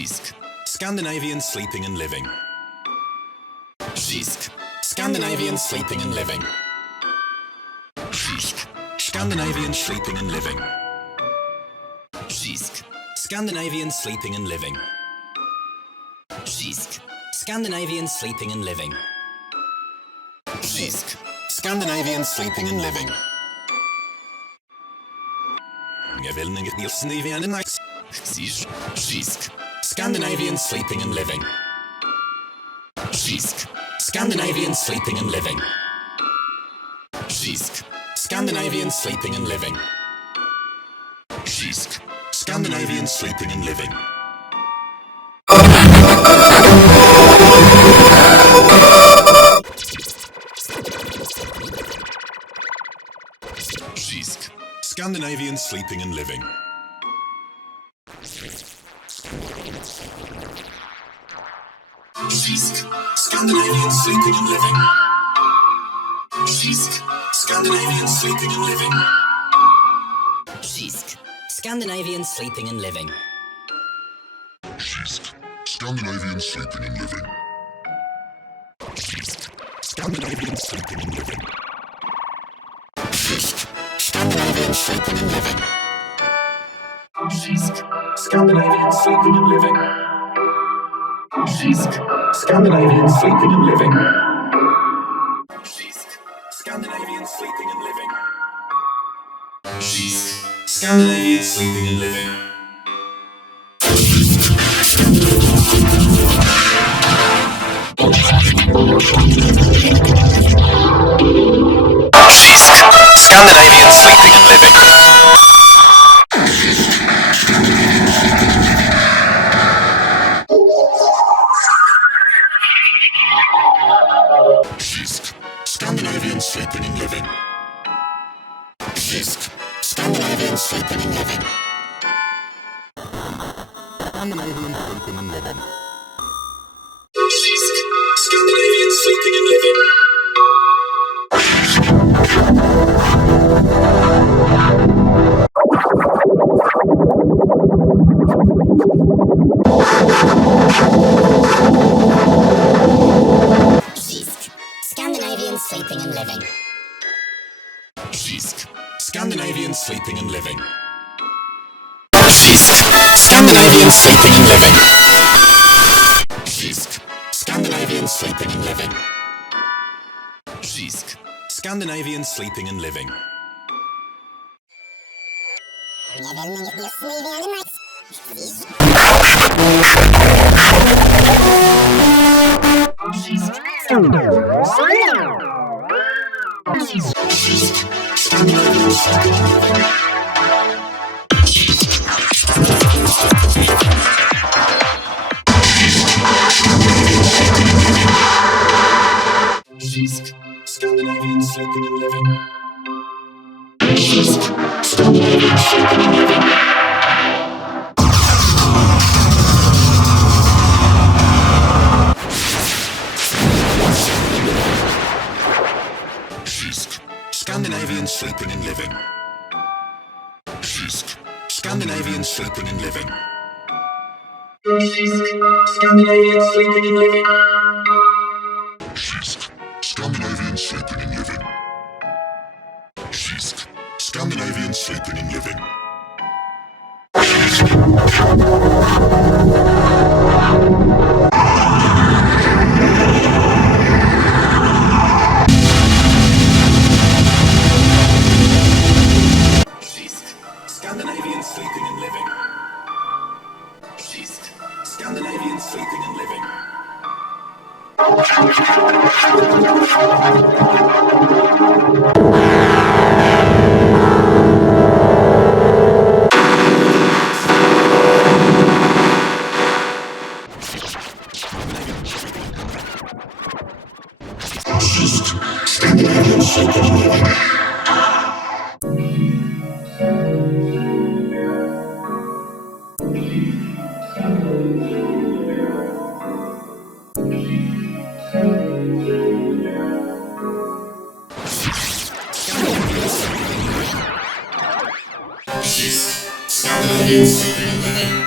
Jysk. Scandinavian sleeping and living. Jysk. Scandinavian sleeping and living. Jysk. Scandinavian sleeping and living. Jysk. Scandinavian sleeping and living. Jysk. Scandinavian sleeping and living. Jysk. Scandinavian sleeping and living. Jag vill inget mer snivigare än nice. Jysk. Scandinavian sleeping and living. Jysk. Scandinavian sleeping and living. Jysk. Scandinavian sleeping and living. Jysk. Scandinavian sleeping and living. Jysk. Scandinavian sleeping and living. Jysk. Scandinavian sleeping and living. Jysk. Scandinavian sleeping and living. Jysk. Scandinavian sleeping and living. Jysk. Scandinavian sleeping and living. Jysk. Scandinavian sleeping and living. Jysk. Scandinavian sleeping and living. Jysk. Scandinavian sleeping and living. Jysk. Scandinavian sleeping and living. Jysk. Scandinavian sleeping and living. Jysk. Scandinavian sleeping and living. Jysk. Scandinavian sleeping and living. Jysk. Scandinavian sleeping and living. Jysk. Scandinavian sleeping and living. Scandinavian sleeping and living. Jysk. Scandinavian sleeping and living. Jysk. Scandinavian sleeping and living. Jysk. Scandinavian sleeping and living. Jysk. Scandinavian sleeping and living. Jysk. Scandinavian sleeping and living. Jysk. Scandinavian sleeping and living. Jag vill inget mer snivigare än nice. Jysk. Scandinavian sleeping and living. Jysk. Scandinavian sleeping and living. Jysk. Scandinavian sleeping and living. Jysk. Scandinavian sleeping and living. Jysk. Scandinavian sleeping and living. Jysk. Scandinavian sleeping and living. Jysk. Scandinavian sleeping and living. Jysk. Scandinavian sleeping and living. Jysk. Scandinavian sleeping and living. Jysk. Scandinavian sleeping and living. Jysk. Scandinavian sleeping and living. Jysk. Scandinavian sleeping and living.